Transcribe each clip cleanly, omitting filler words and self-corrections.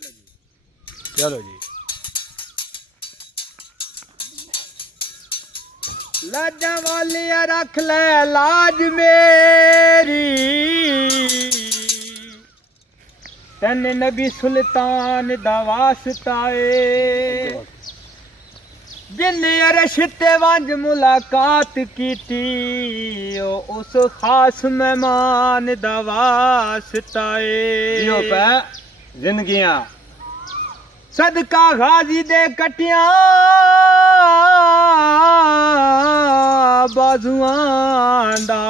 चलो जी। लाजा वालिया रख ले लाज मेरी, तन नबी सुल्तान दा वास्ता है। जिन अरश ते वंज मुलाकात कीती, उस खास मेहमान दा वास्ता जियो है। पै जिंदगियां सदका गाजी दे कटियां बाजुआं दा,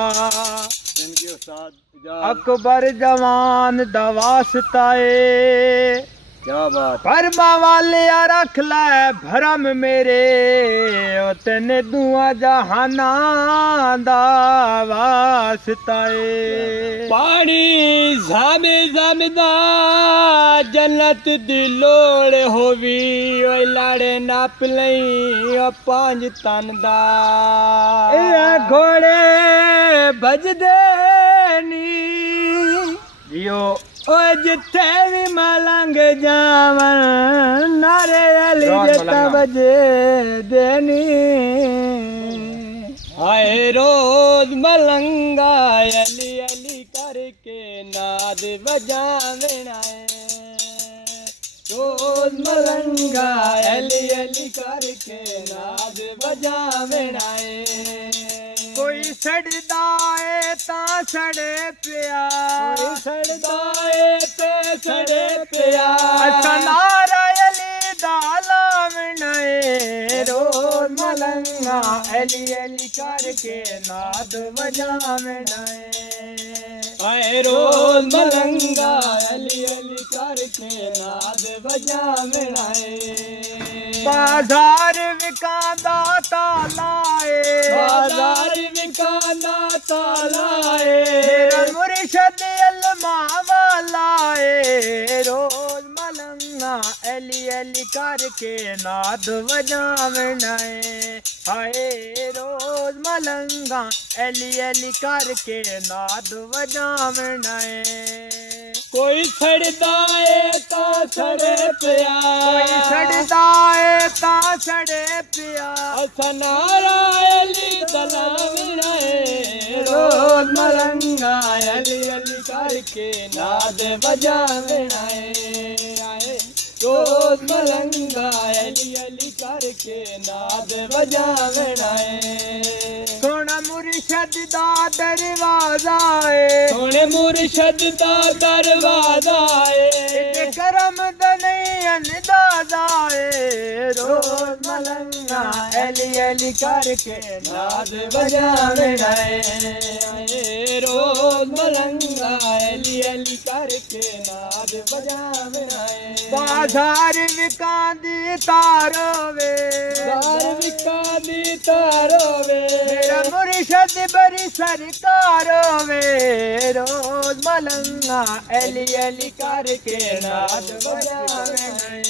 जिंदगी उस्ताद इजाज अकबर जवान दा वास्ता है। क्या बात। परमा वाले रख ले भरम मेरे, ओ तेने दुआ जहाना दा वास्ता है। पानी जामे जामदा जन्नत दी लोड़ होवी, ओए लाड़े नाप लई ओ पांच तन दा। ए घोड़े भजदे नी जियो, ओए जिथे भी मलंग जावन, नारे अली जता बजे देनी। हाय रोज मलंगा अली अली करके नाद बजावना है। रोज मलंगा अली अली करके नाद बजावना है। कोई सड़दा है ता सड़े पिया, कोई सड़दा है ते सड़े पिया। अच्छा नारा अली दा लावना है। रोज मलंगा अली अली करके नाद बजावना है। हाय रोज मलंगा अली अली करके नाद बजावना है। बाजार विकांदा ताला है, बाजार विकाना ताला है। मेरा मुर्शद अलमा वाला है। रोज मलंगा अली अली करके नाद बजावना है। हाय रोज मलंगा अली अली करके नाद बजावना है। कोई सड़दा है ता सड़े पिया। कोई सड़दा है ता सड़े पिया। असा नारा अली दलावना है। रोज मलंगा अली अली करके नाद बजावना है। आए रोज मलंगा अली अली करके नाद बजावना है। सोना मुर्शद दा दरवाजा है, सोने मुर्शद दा दरवाजा इते है। करम दा नहीं अंदाजा है। रोज मलंगा अली अली करके नाद बजावना है। रोज मलंगा अली अली करके नाद बजावना है। बाजार विकांदी तारो वे, दार विका दी तारो वे। मेरा मुर्शद बड़ी सरकारो वे। रोज मलंगा अली अली करके नाद बजावना है।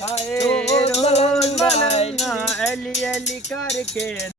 हाय रोज मलंगा अली अली करके